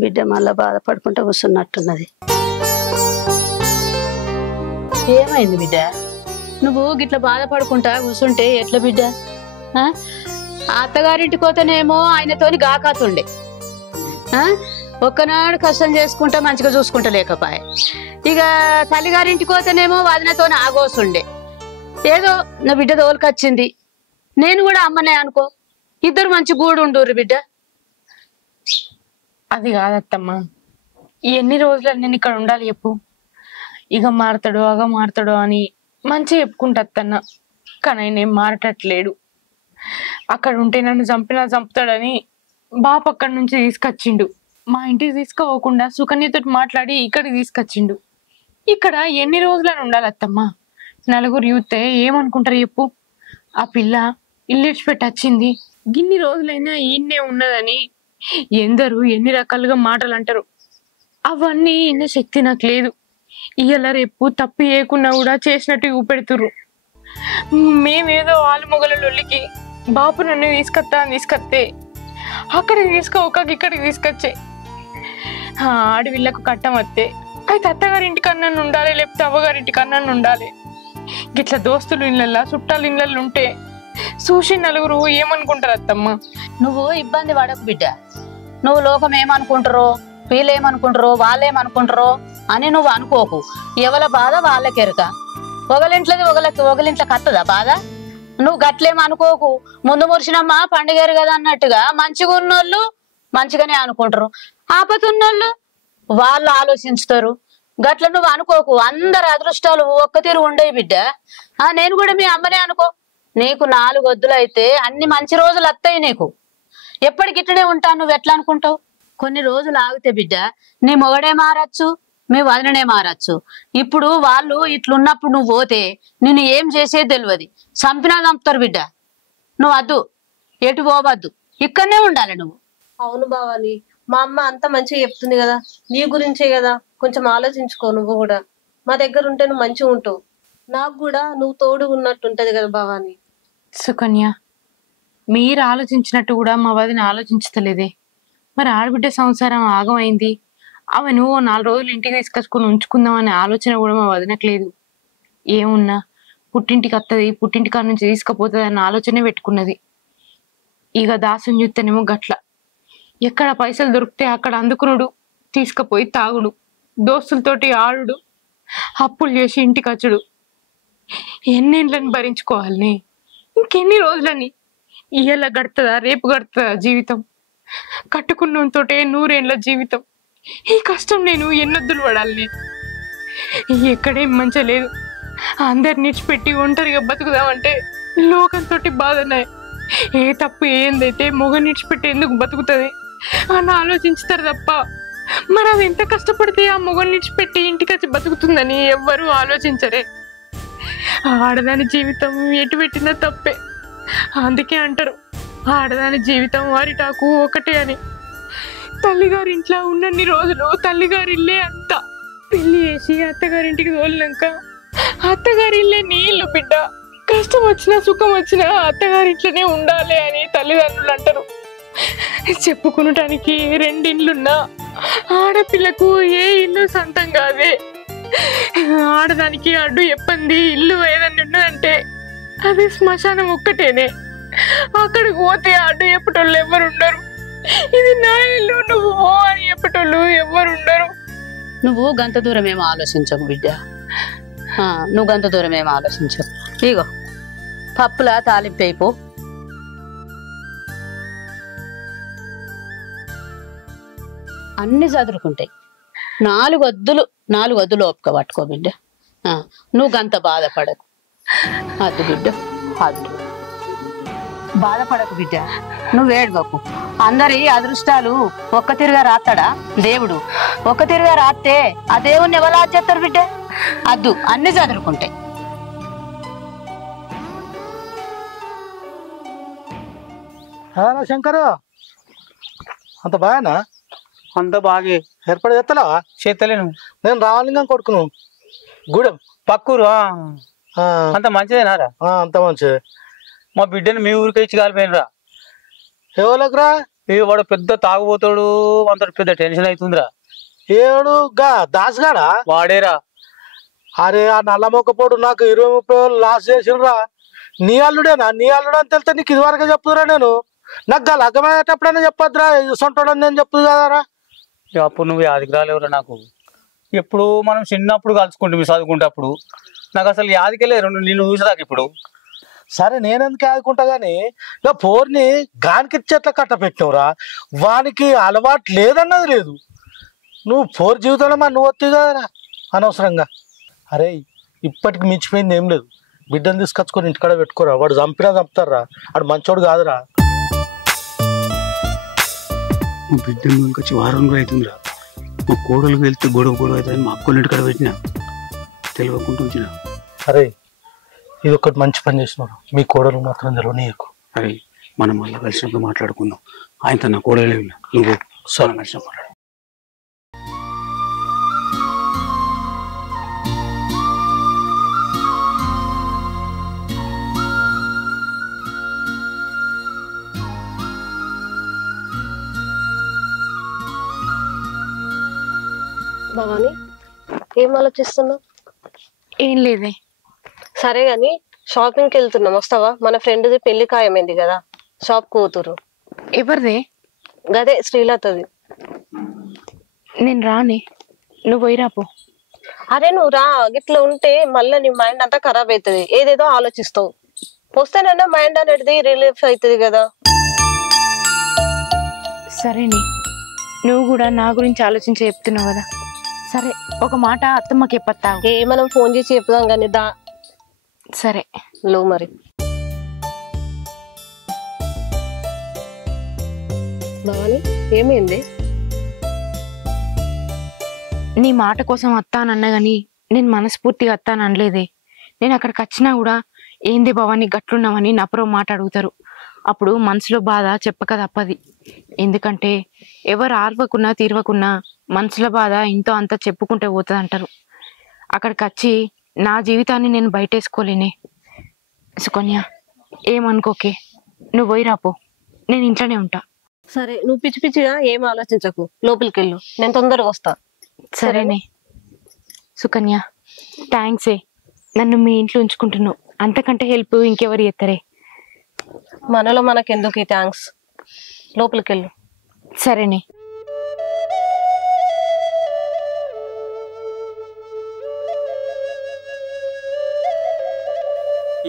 బిడ్డ మళ్ళా బాధపడుకుంటూ కూర్చున్నట్టున్నది. ఏమైంది బిడ్డ? నువ్వు గిట్లా బాధపడుకుంటా కూర్చుంటే ఎట్లా బిడ్డ? అత్తగారింటికి పోతేనేమో ఆయనతోని గాకాతుండే, ఒక్కనాడు కష్టం చేసుకుంటా మంచిగా చూసుకుంటా లేకపోయే. ఇక తల్లిగారింటికి పోతేనేమో వదినతోని ఆగోసుండే. ఏదో నా బిడ్డ తోలుకొచ్చింది, నేను కూడా అమ్మనే అనుకో, ఇద్దరు మంచి గూడు ఉండుర్రు బిడ్డ. అది కాదత్తమ్మా, ఎన్ని రోజులు నేను ఇక్కడ ఉండాలి చెప్పు? ఇక మారతాడో అగ మారతాడో అని మంచిగా చెప్పుకుంటా, కానీ ఆయన ఏం మారటట్లేడు. అక్కడ ఉంటే నన్ను చంపుతాడని బాపు అక్కడి నుంచి తీసుకొచ్చిండు. మా ఇంటికి తీసుకోకుండా సుకన్యతో మాట్లాడి ఇక్కడికి తీసుకొచ్చిండు. ఇక్కడ ఎన్ని రోజులని ఉండాలి అత్తమ్మా? నలుగురు యూతే ఏమనుకుంటారు చెప్పు? ఆ పిల్ల ఇల్లు ఇడిచిపెట్టి వచ్చింది, గిన్ని రోజులైనా ఈయన్నే ఉన్నదని ఎందరు ఎన్ని రకాలుగా మాటలు అంటారు. అవన్నీ ఇన్న శక్తి నాకు లేదు. ఇయ్యాల రేపు తప్పు ఏకున్నా కూడా చేసినట్టు చూపెడుతుర్రు. మేమేదో ఆలు మొగల లొల్లికి బాపు నన్ను తీసుకొస్తే అక్కడికి తీసుకోక ఇక్కడికి తీసుకొచ్చే ఆడవిళ్ళకు కట్టం వస్తే అయితే అత్తగారింటికి అన్నన్ను ఉండాలి, లేకపోతే అవ్వగారింటికి అన్నన్ను ఉండాలి. గిట్లా దోస్తులు ఇళ్ళల్లో చుట్టాలు ఇళ్ళల్లో ఉంటే చూసి నలుగురు ఏమనుకుంటారు అత్తమ్మ? నువ్వు ఇబ్బంది పడకు బిడ్డ. నువ్వు లోకం ఏమనుకుంటారో, వీళ్ళేమనుకుంటారో, వాళ్ళేమనుకుంటారో అని నువ్వు అనుకోకు. ఎవల బాధ వాళ్ళకెరక. ఒకలింట్లది ఒకలింట్లోకి వస్తుందా బాధ? నువ్వు గట్లేమనుకోకు. ముందు మురిసినమ్మా పండుగరు కదా అన్నట్టుగా మంచిగా ఉన్నోళ్ళు మంచిగానే అనుకుంటారు, ఆపతున్నోళ్ళు వాళ్ళు ఆలోచించుతారు. గట్ల నువ్వు అనుకోకు. అందరు అదృష్టాలు ఒక్క తీరు ఉండేవి బిడ్డ. నేను కూడా మీ అమ్మనే అనుకో. నీకు 4 వద్దులు అయితే అన్ని మంచి రోజులు వస్తాయి నీకు. ఎప్పటికిట్లనే ఉంటాను నువ్వు ఎట్లా అనుకుంటావు? కొన్ని రోజులు ఆగితే బిడ్డ నీ మొగడే మారచ్చు, మీ వదిననే మారచ్చు. ఇప్పుడు వాళ్ళు ఇట్లున్నప్పుడు నువ్వు పోతే నిన్ను ఏం చేసేది తెలియదు, చంపినా చంపుతారు బిడ్డ. నువ్వు వద్దు, ఎటు పోవద్దు, ఇక్కడనే ఉండాలి నువ్వు. అవును బావాలి, మా అమ్మ అంత మంచిగా చెప్తుంది కదా, నీ గురించే కదా, కొంచెం ఆలోచించుకో. నువ్వు కూడా మా దగ్గర ఉంటే నువ్వు మంచిగా ఉంటావు, నాకు కూడా నువ్వు తోడు ఉన్నట్టు ఉంటది కదా భవాని. సుకన్య, మీరు ఆలోచించినట్టు కూడా మా వదిన ఆలోచించలేదే. మరి ఆడబిడ్డ సంసారం ఆగమైంది, ఆమెను 4 రోజులు ఇంటికి తీసుకొచ్చుకొని ఉంచుకుందాం అనే ఆలోచన కూడా మా వదినకు లేదు. ఏమున్నా పుట్టింటికి వస్తుంది, పుట్టింటికాడ నుంచి తీసుకుపోతుంది అన్న ఆలోచనే పెట్టుకున్నది. ఇక దాసుని చూస్తేనేమో గట్ల ఎక్కడ పైసలు దొరికితే అక్కడ అందుకునుడు, తీసుకుపోయి తాగుడు, దోస్తులతోటి ఆడుడు, అప్పులు చేసి ఇంటికి వచ్చుడు. ఎన్నేళ్ళని భరించుకోవాలని, ఇంకెన్ని రోజులని? ఇయ్యాల గడుతుందా, రేపు గడుతుందా జీవితం? కట్టుకున్నంతోటే 100 ఏళ్ళ జీవితం. ఈ కష్టం నేను ఎన్నొద్దులు పడాలి? ఎక్కడేం మంచి లేదు. అందరిని నిడిచిపెట్టి ఒంటరిగా బతుకుదామంటే లోకంతో బాధనే. ఏ తప్పు ఏందైతే మొగ నిడిచిపెట్టి ఎందుకు బతుకుతుంది అని ఆలోచించుతారు తప్ప, మరి అది ఎంత కష్టపడితే ఆ మొగని నిడిచిపెట్టి ఇంటికి వచ్చి బతుకుతుందని ఎవ్వరూ ఆలోచించరే. ఆడదాని జీవితం ఎటు పెట్టినా తప్పే. అందుకే అంటారు ఆడదాని జీవితం వారిటాకు ఒకటే అని. తల్లిగారింట్లో ఉన్నన్ని రోజులు తల్లిగారిల్లే అంత. పెళ్లి చేసి అత్తగారింటికి తోలినాక అత్తగారిల్లే నీళ్ళు బిడ్డ. కష్టం వచ్చినా సుఖం వచ్చినా అత్తగారింట్లోనే ఉండాలి అని తల్లిదండ్రులు అంటారు. చెప్పుకునటానికి 2 ఇండ్లున్నా ఆడపిల్లకు ఏ ఇల్లు సొంతం కాదే. ఆడదానికి అడ్డు ఎప్పంది ఇల్లు ఏదన్నా ఉన్నదంటే అది శ్మశానం ఒక్కటేనే. అక్కడికి పోతే అడ్డు చెప్పేటోళ్ళు ఎవరు ఉండరు. ఇది నా ఇల్లు, నువ్వు పో అని చెప్పేటోళ్ళు ఎవరు ఉండరు. నువ్వు గంత దూరం ఏమో ఆలోచించకు బిడ్డ, నువ్వు గంత దూరం ఏమో ఆలోచించకు. ఇగో పప్పుల తాలింపు అయిపో. అన్ని చదురుకుంటాయి. 4 వద్దులు ఓపిక పట్టుకో బిడ్డ. నువ్వు గంత బాధపడకు. అద్దు బిడ్డ, అద్దు బాధపడకు బిడ్డ, నువ్వు ఏడవకు. అందరి అదృష్టాలు ఒక్క తిరుగా రాస్తాడా దేవుడు? ఒక్క తిరుగా రాస్తే ఆ దేవుణ్ణి ఎవరు ఆచేస్తారు బిడ్డ? అద్దు, అన్ని చదురుకుంటాయి. శంకరు, అంత బాగానా? అంత బాగే. ఏర్పాటు చేస్తలేవా? చేస్తలేను. నేను రావాలింగం కొడుకును గూడెం పక్కూరు. అంత మంచిదేనారా? అంత మంచిది. మా బిడ్డను మీ ఊరికి ఇచ్చి కాలిపోయినరా. ఎవరికిరా? వాడు పెద్ద తాగుబోతాడు, అంత పెద్ద టెన్షన్ అవుతుందిరా. ఏడు గా దాసుగాడా? వాడేరా. అరే ఆ నల్లమొక్కపోడు నాకు 20-30 వేలు లాస్ చేసిండ్రా. నీ అల్లుడేనా? నీ అల్లుడు అని తెలితే నీకు ఇదివరకే చెప్తురా. నేను నాకు గా లగ్గమయ్యేటప్పుడైనా చెప్పొద్దురా, సొంటోడని నేను చెప్తుంది కదరా. అప్పుడు నువ్వు యాదికి రాలేవురా నాకు. ఎప్పుడు మనం చిన్నప్పుడు కలుసుకుంటే చదువుకుంటప్పుడు నాకు అసలు యాదికే లేదు నిన్ను చూసేదాకా. ఇప్పుడు సరే నేనెందుకు ఆదుకుంటా గానీ ఇక పోర్ని గానికి చెట్ల కట్ట పెట్టినవురా. వానికి అలవాటు లేదన్నది లేదు. నువ్వు పోర్ జీవితంలో మా నువ్వు వస్తుంది కదరా అనవసరంగా. అరే ఇప్పటికి మించిపోయింది ఏం లేదు. బిడ్డను తీసుకొచ్చుకొని ఇంటికాడ పెట్టుకోరా. వాడు చంపినా చంపుతారా, వాడు మంచోడు కాదురా. బిడ్డను ఇంకొచ్చి వారం రోజులు అవుతుందిరా. మా కోడలు వెళ్తే గొడవ అవుతుంది. మా అక్కలు ఇంటికాడ పెట్టినా తెలియకుండా ఉంచిన. అరే ఇది ఒకటి మంచి పని చేసినాడు. మీ కోడలు మాత్రం తెలియనీయకు. అరే మనం మళ్ళీ కలిసినప్పుడు మాట్లాడుకుందాం. ఆయనతో నా కోడలే ఉన్నా, నువ్వు సరే కలిసినప్పుడు మాట్లాడు. భవాని ఏం ఆలోచిస్తున్నావు? ఏం లేదే. సరే గాని షాపింగ్కి వెళ్తున్నాం, వస్తావా? మన ఫ్రెండ్ది పెళ్లి ఖాయమైంది కదా, షాప్ కూతురు. ఎవరిదే? గదే శ్రీలతది. నేను రానే, నువ్వు పోయిరాపో. అరే నువ్వు రా, గిట్లా ఉంటే మళ్ళీ నీ మైండ్ అంతా ఖరాబ్ అవుతుంది. ఏదేదో ఆలోచిస్తావు. వస్తేనన్నా మైండ్ అనేది రిలీఫ్ అవుతుంది కదా. సరేనే, నువ్వు కూడా నా గురించి ఆలోచించి చెప్తున్నావు కదా. సరే ఒక మాట అత్తమ్మకి చెప్పత్తావు. మనం ఫోన్ చేసి చెప్దాం కానీ దా. సరే లో మరి భవాని ఏమైంది? నీ మాట కోసం వస్తానన్నా గాని నేను మనస్ఫూర్తిగా వస్తాననలేదే. నేను అక్కడికి వచ్చినా కూడా ఏంది భవాని గట్లున్నావని నపరో మాట అడుగుతారు. అప్పుడు మనసులో బాధ చెప్పక తప్పది. ఎందుకంటే ఎవరు ఆర్వకున్నా తీర్వకున్నా మనసులో బాధ ఇంతో అంత చెప్పుకుంటే పోతుంది అంటారు. అక్కడికి వచ్చి నా జీవితాన్ని నేను బయటేసుకోలేనే. సుకన్య ఏమనుకోకే, నువ్వు పోయి రాపో, నేను ఇంట్లోనే ఉంటా. సరే నువ్వు పిచ్చి పిచ్చిగా ఏం ఆలోచించకు, లోపలికి వెళ్ళు, నేను తొందరగా వస్తా. సరేనే సుకన్య, థ్యాంక్సే. నన్ను మీ ఇంట్లో ఉంచుకుంటున్నావు, అంతకంటే హెల్ప్ ఇంకెవరు చేస్తారే. మనలో మనకెందుకు ఈ థ్యాంక్స్, లోపలికి వెళ్ళు. సరేనే.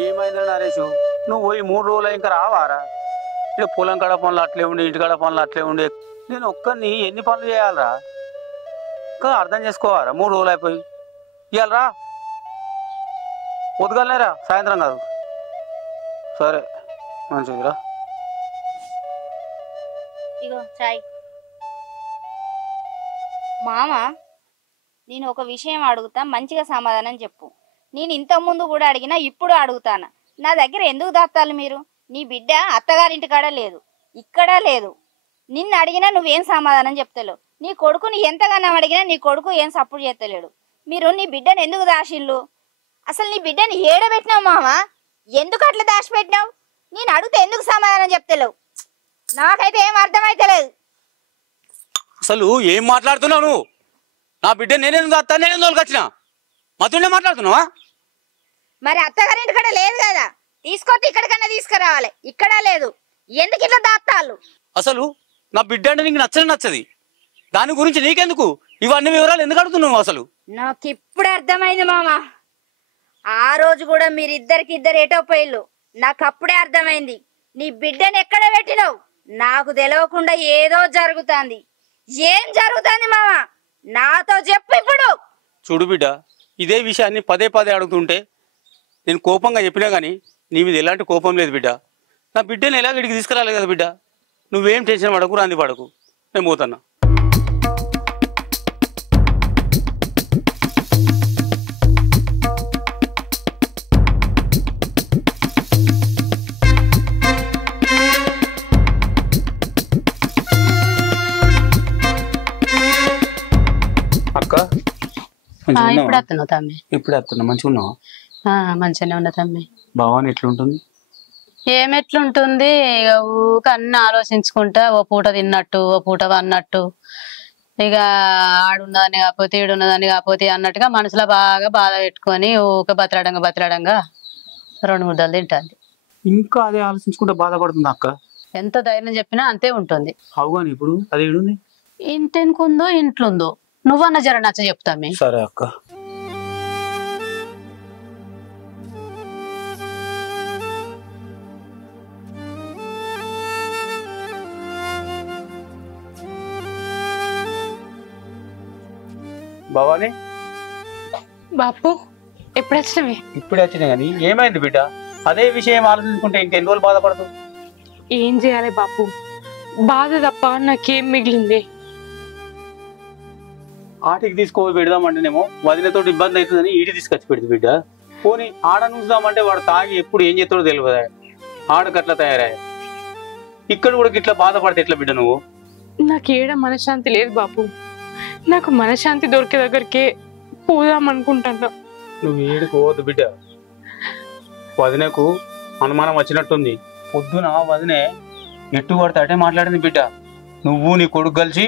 ఏమైందా నరేష్, నువ్వు పోయి 3 రోజులు ఇంకా రావారా? ఇక పొలం కాడ పనులు అట్లే ఉండే, ఇంటికాడ పనులు అట్లే ఉండే. నేను ఒక్కరిని ఎన్ని పనులు చేయాలరా? ఇంకా అర్థం చేసుకోవారా? 3 రోజులు అయిపోయి ఇవాళ రా, పొద్దుగాలనేరా, సాయంత్రం కాదు. సరే మంచిదిరా. ఇగో చాయ్. మామ, నేను ఒక విషయం అడుగుతా, మంచిగా సమాధానం చెప్పు. నేను ఇంతకుముందు కూడా అడిగినా, ఇప్పుడు అడుగుతాను. నా దగ్గర ఎందుకు దాస్తాలు మీరు? నీ బిడ్డ అత్తగారింటి కాడ లేదు, ఇక్కడ లేదు. నిన్ను అడిగినా నువ్వేం సమాధానం చెప్తలేవు. నీ కొడుకుని ఎంతగానో అడిగినా నీ కొడుకు ఏం సపోర్ట్ చేస్తలేడు. మీరు నీ బిడ్డను ఎందుకు దాచిల్లు? అసలు నీ బిడ్డని ఏడబెట్టినావు మామ? ఎందుకు అట్లా దాచిపెట్టినావు? నేను అడిగితే ఎందుకు సమాధానం చెప్తలేవు? నాకైతే ఏం అర్థమైతలేదు. అసలు ఏం మాట్లాడుతున్నావు నువ్వు? నా బిడ్డ నేనేం దాస్తా, నేనేం తోలుకొచ్చినా? మతుండే మాట్లాడుతున్నావా? మరి అత్తగారింటి కూడా లేదు కదా, తీసుకొస్తే ఇక్కడికన్నా తీసుకురావాలి. ఇక్కడ లేదు, ఎందుకు ఇట్లా దాస్తాళ్ళు? అసలు నా బిడ్డ అంటే నీకు నచ్చది. దాని గురించి నీకెందుకు ఇవన్నీ వివరాలు ఎందుకు అడుగుతున్నావు? అసలు నాకు ఇప్పుడు అర్థమైంది మామ. ఆ రోజు కూడా మీరిద్దరికిద్దరు ఎటో పోయిల్లు, నాకు అప్పుడే అర్థమైంది. నీ బిడ్డను ఎక్కడ పెట్టినావు? నాకు తెలియకుండా ఏదో జరుగుతుంది. ఏం జరుగుతుంది మామ? నాతో చెప్పు ఇప్పుడు. చూడు బిడ్డ, ఇదే విషయాన్ని పదే పదే అడుగుతుంటే నేను కోపంగా చెప్పినా కానీ నీ మీద ఎలాంటి కోపం లేదు బిడ్డ. నా బిడ్డని ఎలా ఇడికి తీసుకురాలి కదా బిడ్డ. నువ్వేం టెన్షన్ పడకు, రాంది పడకు, నేను పోతున్నా. అక్క ఇప్పుడు వస్తున్నావు తమ్మి? ఇప్పుడే వస్తున్నా. మంచిగా ఉన్నావా? మంచిగానే ఉన్నా తమ్మి. భావాన్ని ఎట్లుంటుంది? ఏమెట్లుంటుంది ఇక ఊక అన్ని ఆలోచించుకుంటా ఓ పూట తిన్నట్టు ఓ పూట వన్నట్టు ఇక ఆడున్నదని కాకపోతే ఈడున్నదని కాకపోతే అన్నట్టుగా మనసులో బాగా బాధ పెట్టుకొని ఊక బతలాడంగా 2 ముద్దలు తింటుంది. ఇంకా అదే ఆలోచించుకుంటే బాధపడుతుంది అక్క. ఎంత ధైర్యం చెప్పినా అంతే ఉంటుంది. అవుగాని ఇప్పుడు అది ఏడుంది? ఇంటెనుకుందో ఇంట్లుందో నువ్వన్న జర నచ్చ చెప్తామే. సరే అక్క. భవాని బాపు ఎప్పుడు వచ్చినవి? ఇప్పుడే వచ్చినా కానీ ఏమైంది బిడ్డ? అదే విషయం ఆలోచించుకుంటే ఇంకెన్ని రోజులు బాధపడదు? ఏం చేయాలి బాపు, బాధ తప్ప నాకేం మిగిలింది? ఆటికి తీసుకోవాలి పెడదామంటేనేమో వదినతో ఇబ్బంది అవుతుందని ఈడి తీసుకొచ్చి పెడితే బిడ్డ. పోనీ ఆడ నుంచుదామంటే వాడు తాగి ఎప్పుడు ఏం చేస్తాడో తెలియదు. ఆడకు అట్లా తయారయ్యా. ఇక్కడ కూడా ఇట్లా బాధపడితే ఎట్లా బిడ్డ నువ్వు? నాకేడ మనశ్శాంతి లేదు బాపు. నాకు మనశ్శాంతి దొరికే దగ్గరికే పోదాం అనుకుంటున్నా. నువ్వు ఏడుకు పోవద్దు బిడ్డ. వదినకు అనుమానం వచ్చినట్టుంది. పొద్దున వదినే ఎట్టు పడితే అటే మాట్లాడింది బిడ్డ. నువ్వు నీ కొడుకు కలిసి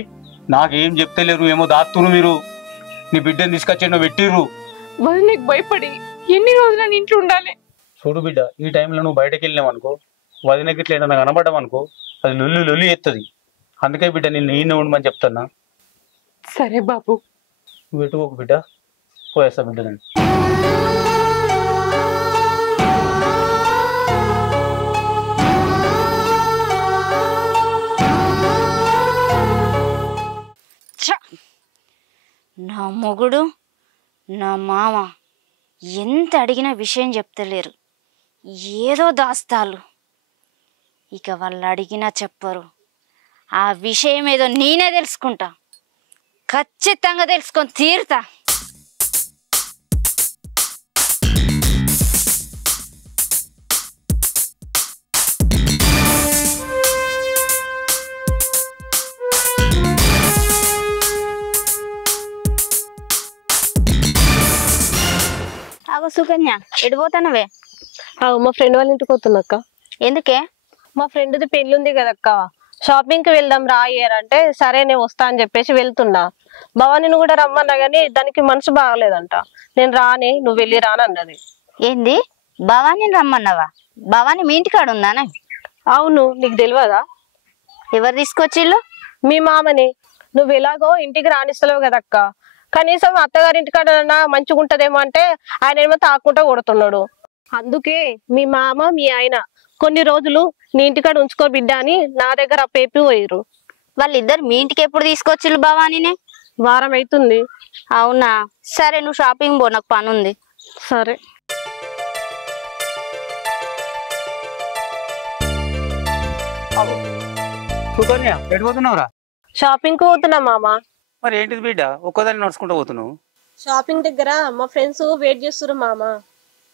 నాకేం చెప్తలేరు, ఏమో దాస్తురు మీరు, నీ బిడ్డని తీసుకొచ్చి పెట్టిర్రు. వదినకు భయపడి ఎన్ని రోజులు ఇంట్లో ఉండాలి? చూడు బిడ్డ, ఈ టైంలో నువ్వు బయటకు వెళ్ళినావు అనుకో, వదినకి ఇట్లా ఏదైనా కనపడ్డాం అనుకో, అది లొల్లి ఎత్తది. అందుకే బిడ్డ నిన్ను ఈయన ఉండమని చెప్తున్నా. సరే బాబు. నువ్వు ఎటుకోకు బిడ్డ, పోయేస్తా బిడ్డ నేను. నా మొగుడు నా మామ ఎంత అడిగిన విషయం చెప్తలేరు, ఏదో దాస్తాలు. ఇక వాళ్ళు అడిగినా చెప్పరు. ఆ విషయం ఏదో నేనే తెలుసుకుంటా, ఖచ్చితంగా తెలుసుకొని తీరుతా. సుకన్య ఎడిపోతానవే? మా ఫ్రెండ్ వాళ్ళ ఇంటికి పోతున్నా. ఎందుకే? మా ఫ్రెండ్ది పెళ్లి ఉంది కదక్క, షాపింగ్ కి వెళ్దాం రా అంటే సరే నేను వస్తా అని చెప్పేసి వెళ్తున్నా. భవానీని కూడా రమ్మన్నా గానీ దానికి మనసు బాగలేదంట. నేను రానే, నువ్వు వెళ్ళి రానన్నది. ఏంది భవానీని రమ్మన్నావా? భవానీ మీ ఇంటికాడ ఉందానే? అవును, నీకు తెలియదా? ఎవరు తీసుకొచ్చిళ్ళు? మీ మామని. నువ్వు ఎలాగో ఇంటికి రానిస్తలేవు కదక్క, కనీసం అత్తగారి ఇంటికాడన్నా మంచిగా ఉంటదేమో అంటే ఆయన ఏమో తాకుంటా కొడుతున్నాడు. అందుకే మీ మామ మీ ఆయన కొన్ని రోజులు నీ ఇంటికాడ ఉంచుకో బిడ్డ అని నా దగ్గర పేపి పోయిరు. వాళ్ళిద్దరు మీ ఇంటికి ఎప్పుడు తీసుకొచ్చిళ్ళు భవానీని? వారం అవుతుంది. అవునా? సరే నువ్వు షాపింగ్ పో, నాకు పని ఉంది. సరే. సుకన్య ఎటు పోతున్నావురా? షాపింగ్ కు పోతున్నా మామ. మరి ఏంటిది బిడ్డ ఒక్కదాన్ని నడుచుకుంటూ పోతున్నావు? షాపింగ్ దగ్గర మా ఫ్రెండ్స్ వెయిట్ చేస్తున్నారు మామ,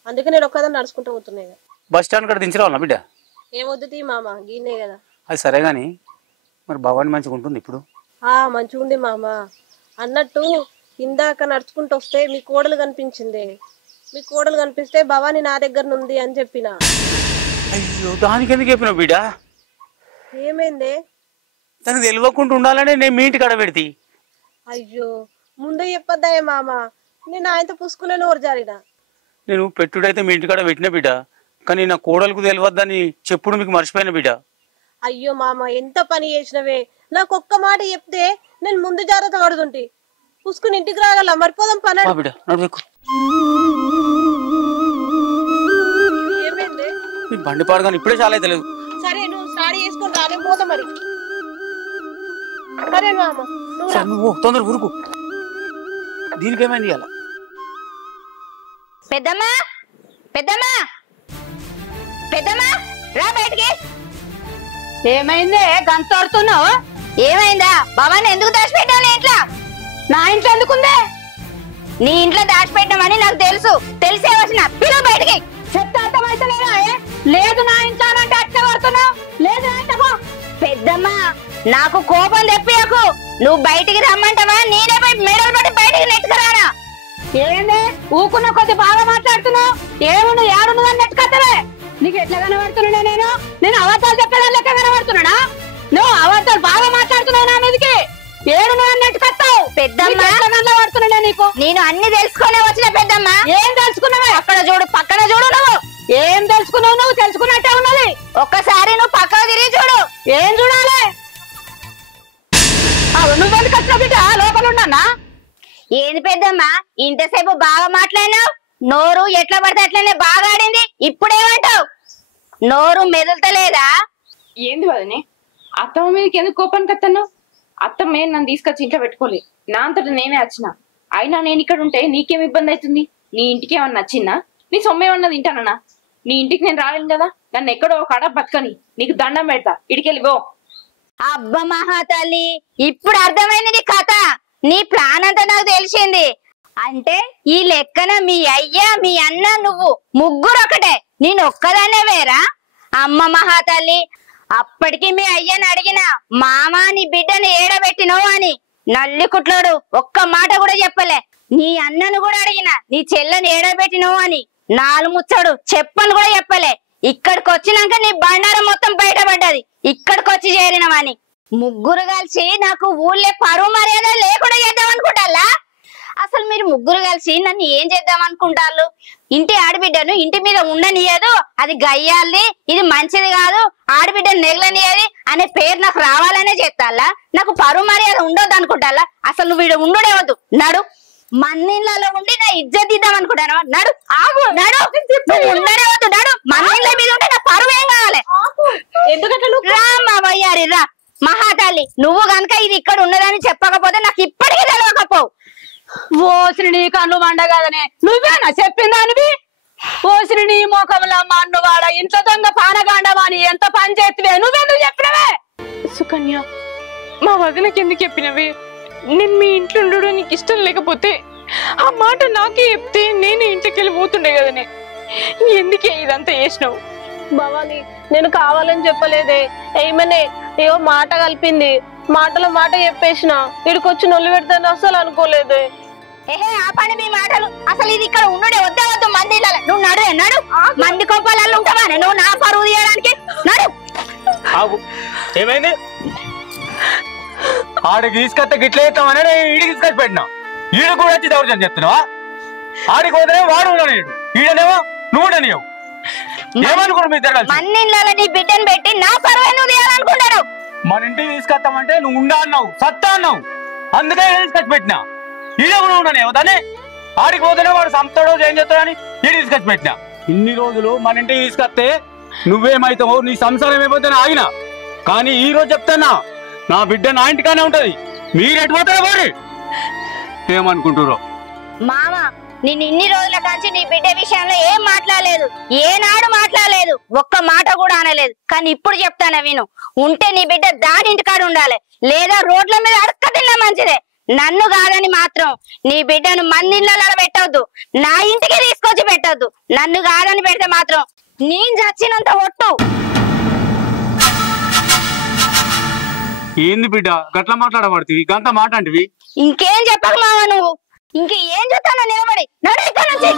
అందుకే నేను ఒక్కదాన్ని నడుచుకుంటూ పోతున్నాయి. బస్ స్టాండ్ కాడ దించరావాలా బిడ్డ? ఏమొద్దు మామ, గీనే కదా. అది సరే గాని మరి భవాని మంచిగా ఉంటుంది ఇప్పుడు? మంచిగా ఉంది మామ. అన్నట్టు ఇందాక నడుచుకుంటూ వస్తే మీ కోడలు కనిపించింది. మీ కోడలు కనిపిస్తే భవాని నా దగ్గర ఉంది అని చెప్పిన. అయ్యో, దానికి ఎందుకు చెప్పినావు బిడ్డ? ఏమైంది? తనకు తెలియకుండా ఉండాలని నేను మీ ఇంటి కాడ పెడితే. అయ్యో, ముందే చెప్పొద్దాయే మామ, నేను ఆయనతో పుసుకునే నోరు జారిన. నేను పెట్టుడైతే మీ ఇంటికాడ పెట్టిన బిడ్డ, కానీ నా కోడలకు తెలియద్దని చెప్పుడు మీకు మర్చిపోయిన బిడ్డ. అయ్యో మామ, ఎంత పని చేసినవే. నాకు ఒక్క మాట చెప్తే నేను ముందు జాగ్రత్త పడుతుంటే పుసుకుని ఇంటికి రాగల. మరిపోదాం పని బిడ్డ. నడుకు. ఏమైంది? మీ బండి పాడు కానీ ఇప్పుడే చాలా అయితే లేదు. సరే నువ్వు స్టాడీ చేసుకొని రాలే, పోతా మరి. సరే మామ, నువ్వు తొందర ఊరుకు. దీనికి ఏమైంది ఇవాళ? పెద్దమ్మా, పెద్దమ్మా, పెద్దమ్మా రా బయటికి. ఏమైందే గంతడుతున్నావు? ఏమైందా? భవాని ఎందుకు దాచిపెట్టావు నీ ఇంట్లో? నా ఇంట్లో ఎందుకుందే? నీ ఇంట్లో దాచిపెట్టామని నాకు తెలుసు, తెలిసే వచ్చిన. పిలువు బయటికి. చెప్తే అర్థమైతే లేదు. నా ఇంట్లో అంటే అట్లా పడుతున్నావు. లేదు నా ఇంట్లో. పెద్దమ్మా, నాకు కోపం తెప్పియకు. నువ్వు బయటికి రమ్మంటావా నేనే పోయి మెడలు పట్టి బయటికి నెట్టుకురానా? ఏంది ఊకున్న కొద్ది బాగా మాట్లాడుతున్నావు? ఏముంది ఏడున్నదని నెట్టుకత్తలే. నీకు ఎట్లా కనబడుతున్నా? నేను అబద్ధాలు చెప్పడం లెక్క కనబడుతున్నానా? నువ్వు అబద్ధాలు బాగా మాట్లాడుతున్నావు నా మీదకి. ఏడు నువ్వు అన్నట్టు కట్టావు. పెద్దమ్మ కనబడుతున్నా నీకు. నేను అన్ని తెలుసుకునే వచ్చిన పెద్దమ్మ. ఏం తెలుసుకున్నావు? అక్కడ చూడు, పక్కన చూడు. నువ్వు ఏం తెలుసుకున్నావు? నువ్వు తెలుసుకున్నట్టే ఉన్నది. ఒక్కసారి నువ్వు పక్కకు తిరిగి చూడు. ఏం చూడాలి? నువ్వెందుకు వచ్చిన బిడ్డ? లోపల ఉన్నానా? ఏంది పెద్దమ్మ ఇంతసేపు బాగా మాట్లాడినావు? నోరు ఎట్లా పడితే అట్లనే బాగా ఆడింది. ఇప్పుడేమంటావు? నోరు మెదులుతలేదా? ఏంది వదినే, అత్తమ్మ మీదకి ఎందుకు కోపానికి వస్తున్నావు? అత్తమ్మే నన్ను తీసుకొచ్చి ఇంట్లో పెట్టుకోలే, నా అంతటా నేనే వచ్చిన. అయినా నేను ఇక్కడ ఉంటే నీకేం ఇబ్బంది అవుతుంది? నీ ఇంటికి ఏమన్నా నచ్చిందా? నీ సొమ్మేమన్నా తింటానన్నా? నీ ఇంటికి నేను రాలేను కదా. నన్ను ఎక్కడో ఒక అడ బతకని నీకు దండం పెడతా. ఇడికెళ్ళి పో. అబ్బ మహాతల్లి, ఇప్పుడు అర్థమైంది నీ కథ. నీ ప్లాన్ అంతా నాకు తెలిసింది. అంటే ఈ లెక్కన మీ అయ్యా, మీ అన్న, నువ్వు ముగ్గురు ఒకటే, నేను ఒక్కదాన్నే వేరా? అమ్మ మహాతల్లి, అప్పటికి మీ అయ్యని అడిగిన మామ నీ బిడ్డని ఏడబెట్టినవు అని. నల్లి కుట్లోడు ఒక్క మాట కూడా చెప్పలే. నీ అన్నను కూడా అడిగిన నీ చెల్లని ఏడబెట్టినవు అని. నాలుగు ముచ్చడు చెప్పని కూడా చెప్పలే. ఇక్కడికి వచ్చినాక నీ బండారం మొత్తం బయటపడ్డది. ఇక్కడికి వచ్చి చేరినవని ముగ్గురు కలిసి నాకు ఊళ్ళో పరువు మర్యాద లేకుండా చేద్దాం అనుకుంటారా? అసలు మీరు ముగ్గురు కలిసి నన్ను ఏం చేద్దాం అనుకుంటారు? ఇంటి ఆడబిడ్డను ఇంటి మీద ఉండనియదు, అది గయ్యాలి, ఇది మంచిది కాదు, ఆడబిడ్డను నెగలనియది అనే పేరు నాకు రావాలనే చేస్తాలా? నాకు పరువు మర్యాద ఉండొద్దు అనుకుంటారా? అసలు నువ్వు వీడు ఉండుడే వద్దు. నడు, మన్నిళ్ళలో ఉండి నా ఇజ్జత్ ఇద్దాం అనుకుంటాను. నడు, ఆగు, నడు, నువ్వు ఉండనే వద్దు. నడు, మన్నిళ్ళ మీద ఉంటే నా పరువు ఏం కావాలి? రామ్మా వయ్యారి రా. మహాతల్లి, నువ్వు గనక ఇది ఇక్కడ ఉన్నదని చెప్పకపోతే నాకు ఇప్పటికీ తెలియకపోవు. ఓసిరి నీ కన్ను మండ కాదనే నువ్వేనా చెప్పిందానివి? ఓసిరి నీ మోకంలో మన్నువాడ ఇంట్లో దొంగ పానగాండమని ఎంత పని చేతివే, నువ్వెందుకు చెప్పినవే? సుకన్య, మా వదినకి ఎందుకు చెప్పినవే? నేను మీ ఇంట్లో ఉండడం నీకు ఇష్టం లేకపోతే ఆ మాట నాకే చెప్తే నేను ఇంటికి వెళ్ళి పోతుండే కదనే. ఎందుకే ఇదంతా చేసినావు? భవాని, నేను కావాలని చెప్పలేదే. ఏమనే ఏవో మాట కలిపింది, మాటలో మాట చెప్పేసిన. ఇక్కడికొచ్చి నొల్లి పెడతాను అసలు అనుకోలేదే. ఏహే ఆపండి మీ మాటలు. అసలు ఇది ఇక్కడ ఉండుడే వద్దే వద్దు. మంది నువ్వు నడు, నడు. మంది కోపాలలో ఉంటావా నువ్వు నా పరువు తీయడానికి? నడు. ఏమైంది? ఆడికి తీసుకొస్తే గిట్ల చేస్తామని ఈడికి తీసుకొచ్చి పెట్టినా. ఈడు కూడా వచ్చి దౌర్జన్యం చెప్తున్నావా? ఆడికి పోతే వాడు ఉన్నాడు, ఈడనేమో నువ్వు ఉండనియవు. ఏమనుకోడు మీ ఇద్దరు కలిసి? మన్నిళ్ళలో నీ బిడ్డను పెట్టి నా పరువు నువ్వు తీయాలనుకుంటాడు. మన ఇంటికి తీసుకొస్తామంటే నువ్వు ఉండా అన్నావు, సత్తా అన్నావు, అందుకే తీసుకొచ్చి పెట్టినా. ఈడ కూడా ఉండనియవు దాన్ని. ఆడికి పోతేనే వాడు సంతాడో ఏం చేస్తాడని ఈడు తీసుకొచ్చి పెట్టినా. ఇన్ని రోజులు మన ఇంటికి తీసుకొస్తే నువ్వేమైతావు, నీ సంసారం ఏమైపోతే ఆగినా. కానీ ఈ రోజు చెప్తానా, నా బిడ్డ నా ఇంటికానే ఉంటది. మీరు ఎటు పోతారో పోరి. ఏమనుకుంటారో? మామ, నేను ఇన్ని రోజుల కాంచి నీ బిడ్డ విషయంలో ఏం మాట్లాడలేదు, ఏనాడు మాట్లాడలేదు, ఒక్క మాట కూడా అనలేదు. కానీ ఇప్పుడు చెప్తాను విను. ఉంటే నీ బిడ్డ దాని ఇంటికాడ ఉండాలి, లేదా రోడ్ల మీద అడక్క తిన్నా మంచిదే. నన్ను కాదని మాత్రం నీ బిడ్డను మందిళ్ళలో పెట్టవద్దు, నా ఇంటికి తీసుకొచ్చి పెట్టద్దు. నన్ను కాదని పెడితే మాత్రం నేను చచ్చినంత ఒట్టు. ఏంది బిడ్డ గట్లా మాట్లాడబడుతుంది? గంత మాట అంటివి? ఇంకేం చెప్పకు మామ, నువ్వు ఇంకేం చెప్తానో నిలబడి నడు ఇక్కడ నుంచి.